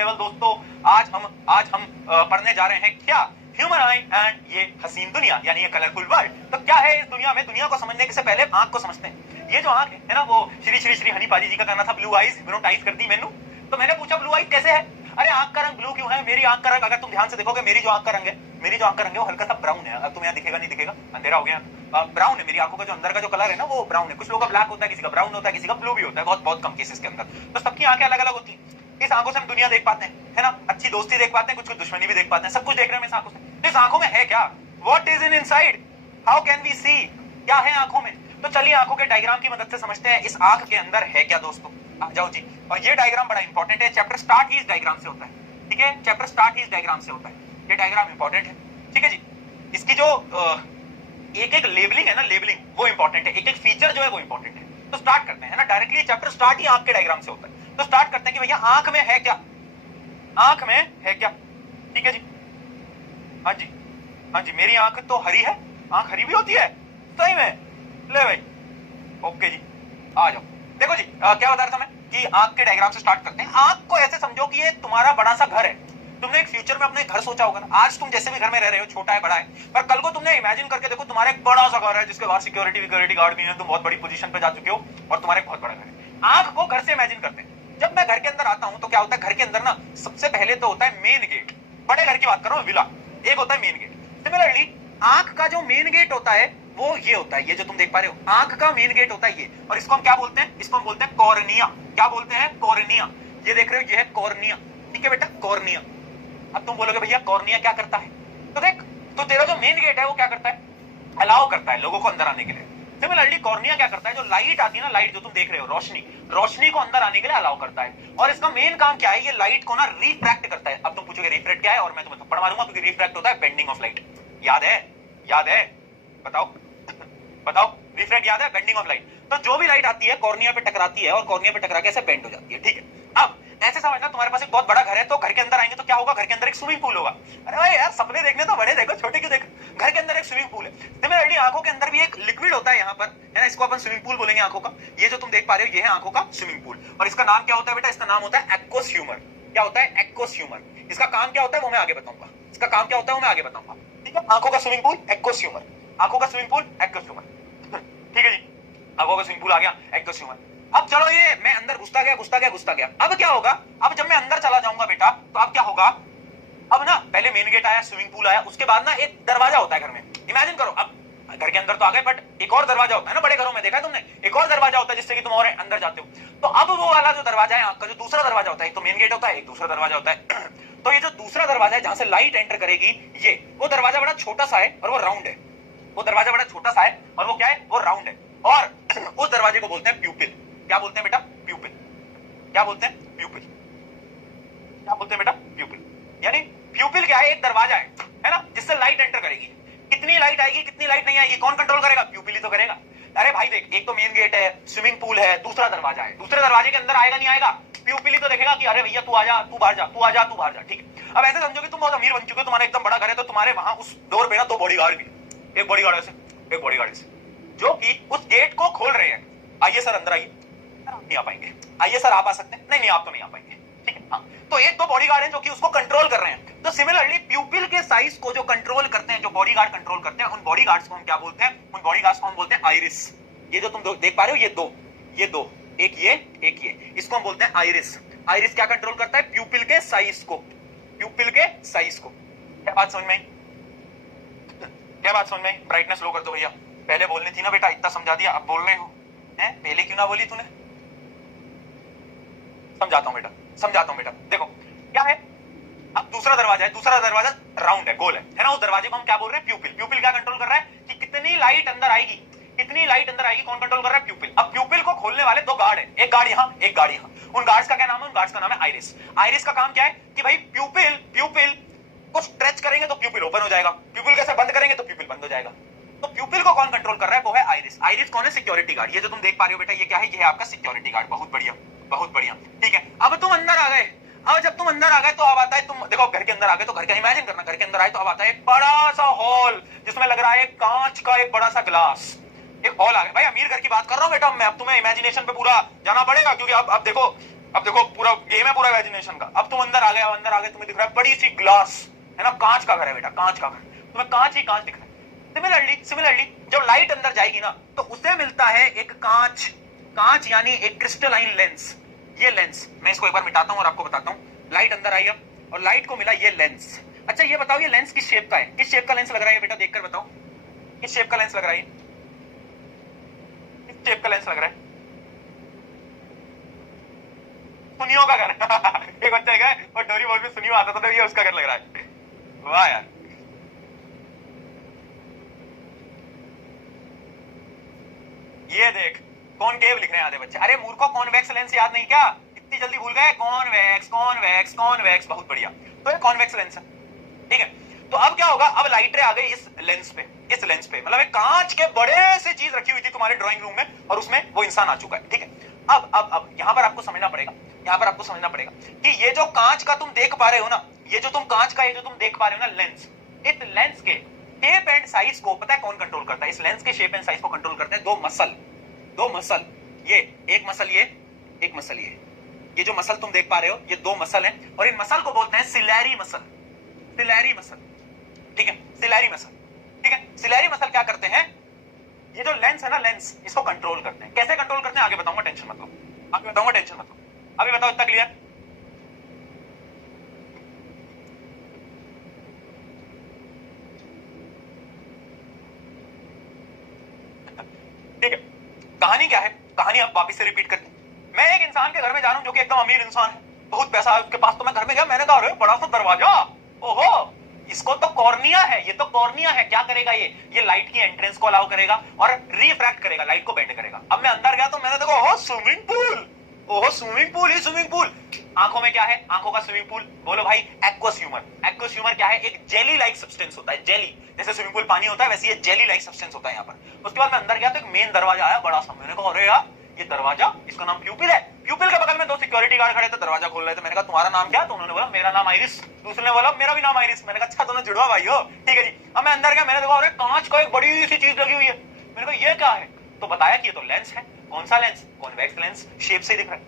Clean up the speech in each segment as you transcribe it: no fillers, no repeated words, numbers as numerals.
Level दोस्तों। आज हम पढ़ने जा रहे हैं क्या, ह्यूमन आई एंड ये हसीन दुनिया, यानी ये कलरफुल वर्ल्ड। तो क्या है इस दुनिया में? दुनिया को समझने से पहले आंख को समझते हैं। ये जो आंख है ना, वो श्री श्री श्री हनी पाजी जी का गाना था ब्लू आइज हिप्नोटाइज कर दी मैनू। तो मैंने पूछा ब्लू आइज कैसे है? अरे आंख का रंग ब्लू क्यों है? मेरी आंख का रंग, अगर तुम ध्यान से देखोगे, मेरी जो आंख का रंग है वो हल्का सा ब्राउन है। अब तुम्हें यहाँ दिखेगा नहीं दिखेगा, अंधेरा हो गया, ब्राउन है। मेरी आंखों का जो अंदर का जो कलर है ना वो ब्राउन है। कुछ लोगों का ब्लैक होता है, किसी का ब्राउन होता है, किसी का ब्लू भी होता है, बहुत बहुत कम केसेस के अंदर। तो सबकी आंखें अलग अलग होती है। इस आंखों से हम दुनिया देख पाते हैं, है ना, अच्छी दोस्ती देख पाते हैं, कुछ कुछ दुश्मनी भी देख पाते हैं, सब कुछ देख रहे हैं इस आंखों से। इस आंखों में है क्या? What is in inside? How can we see? क्या है आंखों में? तो चलिए आंखों के डायग्राम की मदद से समझते हैं इस आंख के अंदर है क्या दोस्तों। आ जाओ जी। और ये डायग्राम बड़ा इंपॉर्टेंट है, चैप्टर स्टार्ट ही इस डायग्राम से होता है। ठीक है, चैप्टर स्टार्ट ही इस डायग्राम से होता है। ये डायग्राम इंपॉर्टेंट है, ठीक है जी। इसकी जो एक एक लेबलिंग है ना, लेबलिंग वो इंपॉर्टेंट है, एक एक फीचर जो है वो इंपॉर्टेंट है। तो स्टार्ट करते हैं ना, डायरेक्टली चैप्टर स्टार्ट ही आंख के डायग्राम से होता है। तो स्टार्ट करते हैं कि भैया आंख में है क्या, आंख में है क्या। ठीक है जी, हाँ जी, हाँ जी। मेरी आंख तो हरी है, आंख हरी भी होती है सही में? ले भाई, ओके जी, आ जाओ। देखो जी, क्या बता रहा था मैं कि आंख के डायग्राम से स्टार्ट करते हैं। आंख को ऐसे समझो कि ये तुम्हारा बड़ा सा घर है। तुमने एक फ्यूचर में अपने घर सोचा होगा ना, आज तुम जैसे भी घर में रह रहे हो, छोटा है बड़ा है, पर कल को तुमने इमेजिन करके देखो तुम्हारा एक बड़ा सा घर है जिसके बाद सिक्योरिटी गार्ड भी है, तुम बहुत बड़ी पोजीशन पे जा चुके हो और तुम्हारा एक बहुत बड़ा घर है। आंख को घर से इमेजिन करते हैं। जब मैं घर के अंदर आता हूं तो क्या होता है, घर के अंदर ना सबसे पहले तो होता है मेन गेट। बड़े घर की बात कर रहा हूं, विला, एक होता है मेन गेट। सिमिलरली आंख का जो मेन गेट होता है वो ये होता है, ये जो तुम देख पा रहे हो, आंख का मेन गेट होता है ये। और इसको हम क्या बोलते हैं? इसको हम बोलते हैं कॉर्निया। क्या बोलते हैं? कॉर्निया। ये देख रहे हो, ये है कॉर्निया। ठीक है बेटा, कॉर्निया। अब तुम बोलोगे भैया कॉर्निया क्या करता है? तो देख, तो तेरा जो मेन गेट है वो क्या करता है? अलाउ करता है लोगों को अंदर आने के लिए। सिमिलरली कॉर्निया क्या करता है? जो लाइट आती है ना, लाइट जो तुम देख रहे हो, रोशनी को अंदर आने के लिए अलाउ करता है। और इसका मेन काम क्या है? ये लाइट को ना रिफ्रैक्ट करता है। अब तुम पूछोगे रिफ्रैक्ट क्या है, और मैं तुम्हें थप्पड़ मारूंगा, क्योंकि रिफ्रैक्ट होता है बेंडिंग ऑफ लाइट। याद है? याद है? बताओ बताओ, रिफ्रैक्ट याद है? Bending of light. तो जो भी लाइट आती है कॉर्निया पे टकराती है और कॉर्निया पे टकरा के ऐसे बेंड हो जाती है। ठीक है, अब ऐसे समझना, तुम्हारे पास एक बहुत बड़ा घर है, तो घर के अंदर आएंगे तो क्या होगा? घर के अंदर एक स्विमिंग पूल होगा। अरे भाई यार, सपने देखने तो बड़े देखो, छोटे क्यों देख? घर के अंदर एक स्विमिंग पूल है। सिमिलरली आंखों के अंदर भी एक लिक्विड होता है यहाँ पर, है ना, इसको अपन स्विमिंग पूल बोलेंगे आंखों का। ये जो तुम देख पा रहे हो ये है आंखों का स्विमिंग पूल। और इसका नाम क्या होता है बेटा? इसका नाम होता है एक्वस ह्यूमर। क्या होता है? Aqueous humour. इसका काम क्या होता है वो मैं आगे बताऊंगा। इसका काम क्या होता है वो मैं आगे बताऊंगा। ठीक है, आंखों का स्विमिंग पूल एक्वस ह्यूमर, आंखों का स्विमिंग पूल एक्वस ह्यूमर। ठीक है जी, आंखों का स्विमिंग पूल आ गया, एक्वस ह्यूमर। अब चलो, ये मैं अंदर घुसता गया। अब क्या होगा? अब जब मैं अंदर चला जाऊंगा बेटा, तो अब क्या होगा? अब ना पहले मेन गेट आया, स्विमिंग पूल आया, उसके बाद ना एक दरवाजा होता है घर में। इमेजिन करो, अब घर के अंदर तो आ गए, बट एक और दरवाजा होता है ना, बड़े घरों में देखा है तुमने, एक और दरवाजा होता है जिससे कि तुम और अंदर जाते हो। तो अब वो वाला जो दरवाजा है आपका, जो दूसरा दरवाजा होता है, एक तो मेन गेट होता है, एक दूसरा दरवाजा होता है। तो ये जो दूसरा दरवाजा है जहां से लाइट एंटर करेगी, ये वो दरवाजा बड़ा छोटा सा है और वो राउंड है। वो दरवाजा बड़ा छोटा सा है और वो क्या है? वो राउंड है। और उस दरवाजे को बोलते हैं प्यूपिल। क्या बोलते हैं बेटा? प्यूपिल। क्या बोलते हैं? प्यूपिल। क्या बोलते हैं बेटा? प्यूपिल। यानी प्यूपिल क्या है? एक दरवाजा है ना, जिससे लाइट एंटर करेगी। कितनी लाइट आएगी, कितनी लाइट नहीं आएगी, कौन कंट्रोल करेगा? प्यूपिल ही तो करेगा। अरे भाई देख, एक तो मेन गेट है, स्विमिंग पूल है, दूसरा दरवाजा है। दूसरे दरवाजे के अंदर आएगा नहीं आएगा? प्यूपिल ही तो देखेगा कि अरे भैया तू आ जा, तू बाहर जा, तू आ जा, तू बाहर जा। ठीक है, अब ऐसे समझो कि तुम बहुत अमीर बन चुके हो, तुम्हारा एकदम बड़ा घर है, तो तुम्हारे वहां उस डोर पे ना दो बॉडीगार्ड भी, एक बॉडीगार्ड ऐसे, एक बॉडीगार्ड ऐसे, जो कि उस गेट को खोल रहे हैं। आइए सर अंदर आइए। नहीं आ पाएंगे। आइए सर आप आ सकते हैं? नहीं, आप तो नहीं आ पाएंगे। ठीक है, हाँ। तो एक दो बॉडीगार्ड हैं जो कि उसको कंट्रोल कर रहे हैं। तो सिमिलरली प्यूपिल के साइज को जो कंट्रोल करते हैं, जो बॉडीगार्ड कंट्रोल करते हैं, उन बॉडीगार्ड्स को हम क्या बोलते हैं? उन बॉडीगार्ड्स को हम बोलते हैं आइरिस। ये जो तुम देख पा रहे हो, ये दो, एक ये, इसको हम बोलते हैं आइरिस। आइरिस क्या कंट्रोल करता है? प्यूपिल के साइज को, प्यूपिल के साइज को। क्या बात समझ में आई? क्या बात समझ में आई? ब्राइटनेस लो कर दो भैया। पहले बोलनी थी ना बेटा, इतना समझा दिया, अब बोल रहे हो हैं? पहले क्यों ना बोली तूने? समझाता हूं बेटा। देखो क्या है, अब दूसरा दरवाजा है, दूसरा दरवाजा राउंड है, गोल है ना, उस दरवाजे को हम क्या बोल रहे हैं? प्यूपिल। प्यूपिल क्या कंट्रोल कर रहा है कि कितनी लाइट अंदर आएगी, कितनी लाइट अंदर आएगी, कौन कंट्रोल कर रहा है? प्यूपिल। अब प्यूपिल को खोलने वाले दो गार्ड है, एक गार्ड यहां, एक गार्ड यहां। उन गार्ड्स का क्या नाम है? उन गार्ड्स का नाम है आइरिस। आइरिस का काम क्या है कि भाई प्यूपिल को स्ट्रेच करेंगे तो प्यूपिल ओपन हो जाएगा, प्यूपिल कैसे बंद करेंगे तो प्यूपिल बंद हो जाएगा। तो प्यूपिल को कौन कंट्रोल कर रहा है? वो है आइरिस। आइरिस कौन है? Security guard. ये जो तुम देख पा रहे हो बेटा, ये क्या है? ये है आपका सिक्योरिटी गार्ड। बहुत बढ़िया, बहुत बढ़िया। ठीक है, अब तुम अंदर आ गए। अब जब तुम अंदर आ गए तो अब आता है, तुम देखो घर के अंदर आ गए तो घर का इमेजिन करना, घर के अंदर आए तो अब आता है एक बड़ा सा हॉल, जिसमें लग रहा है कांच का एक बड़ा सा ग्लास। एक हॉल आ गया। भाई अमीर घर की बात कर रहा हूं बेटा मैं, अब तुम्हें इमेजिनेशन पे पूरा जाना पड़ेगा, क्योंकि अब देखो अब देखो पूरा गेम है पूरा इमेजिनेशन का। अब तुम अंदर आ गए, तुम्हें दिख रहा है बड़ी सी ग्लास, है ना, कांच का घर है बेटा, कांच का घर, तुम्हें कांच ही कांच दिख रहा है। सिमिलरली जब लाइट अंदर जाएगी ना तो उसे मिलता है एक कांच, कांच यानी एक क्रिस्टलाइन लेंस। ये लेंस मैं इसको एक बार मिटाता हूं और आपको बताता हूं। लाइट अंदर आई अब और लाइट को मिला ये लेंस। अच्छा ये बताओ ये लेंस किस शेप का है? किस शेप का लेंस लग रहा है बेटा, देखकर बताओ किस शेप का लेंस लग रहा है? किस शेप का लेंस लग रहा है? सुनियों का घर एक बच्चा है और डोरी बोल में सुनियो आता था तो ये उसका घर लग रहा है। वाह यार, ये देख कॉनकेव लिख रहे हैं आधे बच्चे। अरे मूर्खों, कॉन्वेक्स लेंस याद नहीं क्या? इतनी जल्दी भूल गए? कॉन्वेक्स कॉन्वेक्स कॉन्वेक्स, बहुत बढ़िया। तो ये कॉन्वेक्स लेंस है, ठीक है। तो अब क्या होगा, अब लाइट रे आ गई इस लेंस पे, इस लेंस पे, मतलब एक कांच के बड़े से चीज रखी हुई थी तुम्हारे ड्राइंग रूम में और उसमें वो इंसान आ चुका है, ठीक है। अब यहां पर आपको समझना पड़ेगा, यहां पर आपको समझना पड़ेगा कि ये जो कांच का तुम देख पा रहे हो ना, ये जो तुम कांच का ये जो तुम देख पा रहे हो ना लेंस, इस लेंस के शेप एंड साइज को पता है कौन कंट्रोल करता है? इस लेंस के शेप एंड साइज को कंट्रोल करते हैं दो मसल, दो मसल। ये एक मसल, ये एक मसल, ये जो मसल तुम देख पा रहे हो ये दो मसल हैं और इन मसल को बोलते हैं सिलेरी मसल, सिलेरी मसल, ठीक है, सिलेरी मसल, ठीक है। सिलेरी मसल क्या करते हैं? ये जो लेंस है ना, लेंस, इसको कंट्रोल करते हैं। कैसे कंट्रोल करते हैं आगे बताऊंगा, टेंशन मत लो, आगे बताऊंगा, टेंशन मत लो। अभी बताओ इतना क्लियर? ठीक है, कहानी क्या है? कहानी अब वापस से रिपीट करते हैं। मैं एक इंसान के घर में जा रहा हूं जो कि एकदम अमीर इंसान है, बहुत पैसा है उसके पास। तो मैं घर में गया, मैंने कहा अरे बड़ा सा दरवाजा, ओहो इसको तो कॉर्निया है, ये तो कॉर्निया है। क्या करेगा ये लाइट की एंट्रेंस को अलाउ करेगा और रिफ्रैक्ट करेगा, लाइट को बेंड करेगा। अब मैं अंदर गया तो मैंने देखा ओहो स्विमिंग पूल, ओहो स्विमिंग पूल ही स्विमिंग पूल। आंखों में क्या है? आंखों का स्विमिंग पूल। बोलो भाई एक्वस ह्यूमर। एक्वस ह्यूमर क्या है? एक जेली लाइक सब्सटेंस होता है, जेली, जैसे स्विमिंग पूल पानी होता है वैसे ये जेली लाइक सब्सटेंस होता है यहाँ पर। उसके बाद मैं अंदर गया तो एक मेन दरवाजा आया बड़ा सा। मैंने कहा अरे यार ये दरवाजा, इसका नाम प्यूपिल है। प्यूपिल के बगल में दो सिक्योरिटी गार्ड खड़े थे, दरवाजा खोल रहे थे। मैंने कहा तुम्हारा नाम क्या? तो उन्होंने बोला मेरा नाम आइरिस। दूसरे ने बोला मेरा भी नाम आइरिस। मैंने कहा अच्छा दोनों जुड़वा भाई हो, ठीक है जी। अब मैं अंदर गया, मैंने देखा अरे कांच का एक बड़ी सी चीज लगी हुई है। मैंने कहा ये क्या है? तो बताया कि ये तो लेंस है। कौन सा लेंस? कॉन्वेक्स लेंस, शेप से दिख रहा है।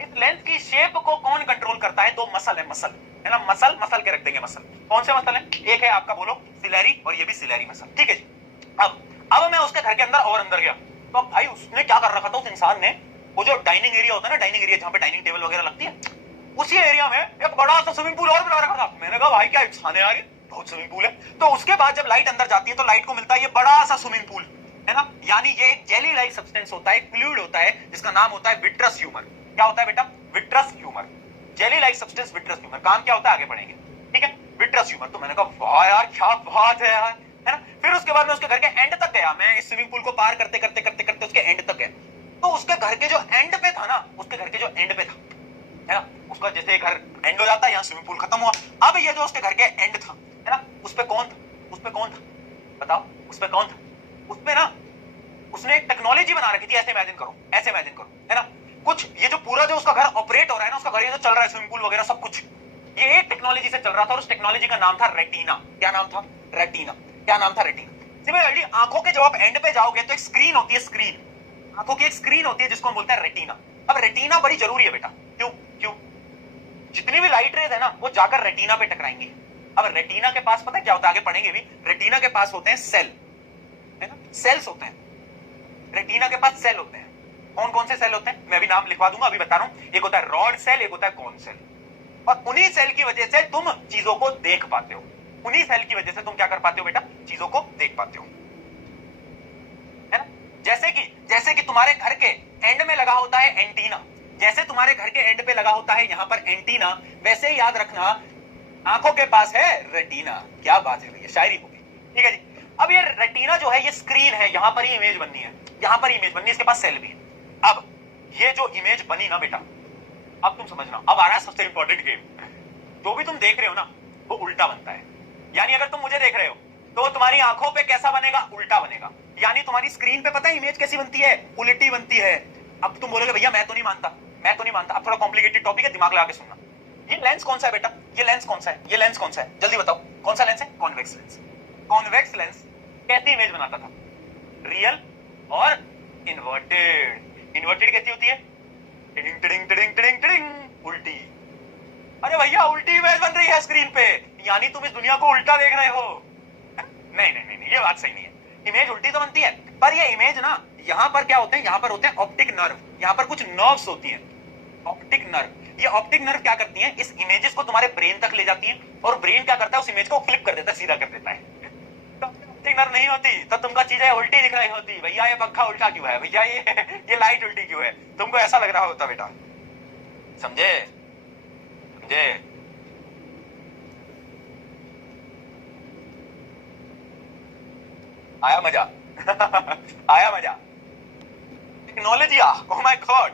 इस लेंस की शेप को कौन कंट्रोल करता है? दो मसल है, मसल है ना, मसल, मसल के रख देंगे मसल। कौन से मसल है? एक है आपका बोलो सिलेरी और ये भी सिलेरी मसल, ठीक है जी। अब मैं उसके घर के अंदर और अंदर गया तो अब भाई उसने क्या कर रखा था, उस इंसान ने, वो जो डाइनिंग एरिया होता है ना, डाइनिंग एरिया जहां पे डाइनिंग टेबल वगैरह लगती है, उसी एरिया में एक बड़ा सा स्विमिंग पूल और बना रखा था। मैंने कहा भाई क्या इंसान है यार, बहुत स्विमिंग पूल है। तो उसके बाद जब लाइट अंदर जाती है तो लाइट को मिलता है ये बड़ा सा स्विमिंग पूल, है ना, यानी ये एक जेली लाइक सब्सटेंस होता है, फ्लूइड होता है जिसका नाम होता है विट्रस ह्यूमर। क्या होता है बेटा? Vitreous humour, jelly like substance vitreous humour. काम क्या होता है आगे बढ़ेंगे, ठीक है, विट्रस ह्यूमर। तो मैंने कहा वाह यार क्या बात है यार, है ना। फिर उसके बाद मैं उसके घर के एंड तक गया, मैं इस स्विमिंग पूल को पार करते करते करते करते उसके एंड तक गया। तो उसके घर के जो एंड पे था ना, उसके घर के जो एंड पे था, है ना, उसका जैसे घर एंड हो जाता है, यहाँ स्विमिंग पूल खत्म हुआ। अब ये जो उसके घर के एंड था, है ना, उस पे कौन था? उस पे कौन था बताओ? उस पे कौन था? उस पे ना उसने एक टेक्नोलॉजी बना रखी थी। ऐसे इमेजिन करो, ऐसे इमेजिन करो, है ना, कुछ ये जो पूरा जो उसका घर ऑपरेट हो रहा है ना, उसका घर ये जो चल रहा है, स्विमिंग पूल वगैरह सब कुछ, ये एक टेक्नोलॉजी से चल रहा था और उस टेक्नोलॉजी का नाम था रेटिना। क्या नाम था? रेटिना। क्या नाम था? रेटिना। सिमिलरली आंखों के जब आप एंड पे जाओगे तो एक स्क्रीन होती है, स्क्रीन, आंखों की एक स्क्रीन होती है जिसको हम बोलते हैं रेटिना। अब रेटिना बड़ी जरूरी है बेटा। क्यों? क्यों? जितनी भी लाइट रेज है ना वो जाकर रेटिना पे टकराएंगी। अब रेटिना के पास पता है क्या होता है, आगे पढ़ेंगे भी, रेटिना के पास होते हैं सेल, है ना, सेल्स होते हैं। रेटिना के पास सेल होते हैं। कौन कौन से सेल होते हैं? मैं भी नाम लिखवा दूंगा, अभी बता रहा हूं। एक होता है रॉड सेल, एक होता है कोन सेल। और उन्हीं सेल की वजह से तुम चीजों को देख पाते हो। उन्हीं सेल की वजह से तुम क्या कर पाते हो बेटा? चीजों को देख पाते हो, है ना। जैसे कि तुम्हारे घर के एंड में लगा होता है एंटीना, जैसे तुम्हारे घर के एंड पे लगा होता है यहां पर एंटीना, वैसे ही याद रखना आंखों के पास है रेटिना। क्या बात है भैया, शायरी होगी, ठीक है जी। अब ये रेटिना जो है ये स्क्रीन है, यहां पर ही इमेज बननी है, यहां पर इमेज बननी है, इसके पास सेल भी है। अब ये जो इमेज बनी ना बेटा, अब तुम समझना, अब आ रहा है सबसे इंपॉर्टेंट गेम। जो भी तुम देख रहे हो ना वो उल्टा बनता है। यानी अगर तुम मुझे देख रहे हो तो तुम्हारी आंखों पे कैसा बनेगा? उल्टा बनेगा। यानी तुम्हारी स्क्रीन पे पता है इमेज कैसी बनती है? उल्टी बनती है। अब तुम बोलोगे भैया मैं तो नहीं मानता, मैं तो नहीं मानता। अब थोड़ा कॉम्प्लिकेटेड टॉपिक है, दिमाग लगा के सुनना। ये लेंस कौन सा है बेटा? ये लेंस कौन सा है? ये लेंस कौन सा है? जल्दी बताओ कौन सा लेंस है? Convex lens. कॉन्वेक्स लेंस कैसी इमेज बनाता था? रियल और इन्वर्टेड। इन्वर्टेड कैसी होती है? Tiding tiding tiding tiding tiding, उल्टी। अरे भैया उल्टी इमेज बन रही है स्क्रीन पे, यानी तुम इस दुनिया को उल्टा देख रहे हो। नहीं नहीं नहीं, ये बात सही नहीं है। इमेज उल्टी तो बनती है, पर ये इमेज ना, यहाँ पर क्या होते हैं, यहाँ पर होते हैं ऑप्टिक नर्व, यहाँ पर कुछ नर्व्स होती हैं, ऑप्टिक नर्व। ये ऑप्टिक नर्व क्या करती हैं, इस इमेजेस को तुम्हारे ब्रेन तक ले जाती हैं, और ब्रेन क्या करता है, उस इमेज को फ्लिप कर देता है, सीधा कर देता है। ऑप्टिक नर्व नहीं होती तो तुमको चीजें उल्टी दिख रही होती। भैया ये पंखा उल्टा क्यों है, भैया ये लाइट उल्टी क्यों है, तुमको ऐसा लग रहा होता बेटा। समझे समझे। आया मजा आया मजा। Technology, oh my God.